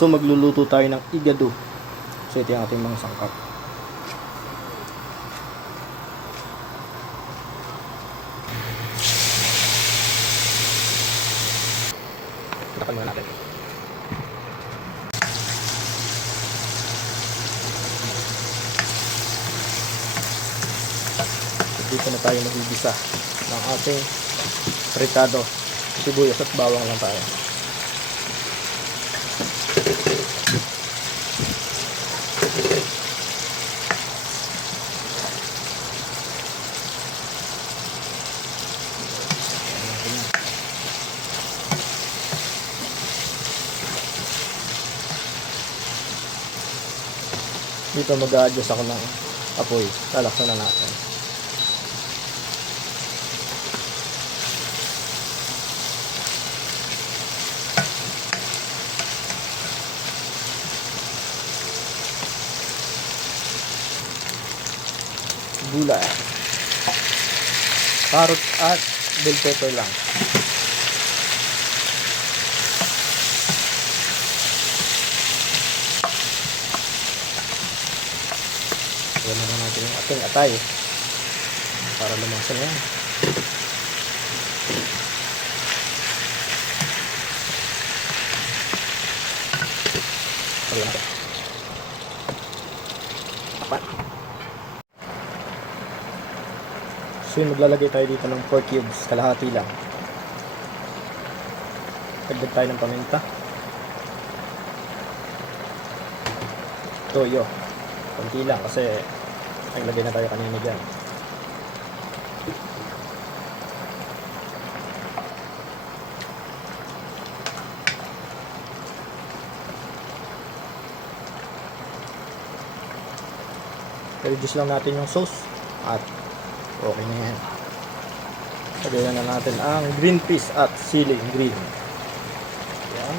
So magluluto tayo ng igado. So ito yung ating mga sangkap. Takan muna natin. Dito na tayo magigisa ng ating fritado. Sibuyas at bawang lang tayo. Dito mag-a-adjust ako ng apoy. Lalaksan na natin. Gulay, carrot at bell pepper lang. Iwan na natin yung ating atay para lumasa na yan. Apat. So maglalagay tayo dito ng 4 cubes, kalahati lang. Dagdag tayo ng paminta, toyo, konti lang kasi naglagay na tayo kanina dyan. I-reduce lang natin yung sauce at okay na yan. Lagyan na natin ang green peas at siling green. Yan.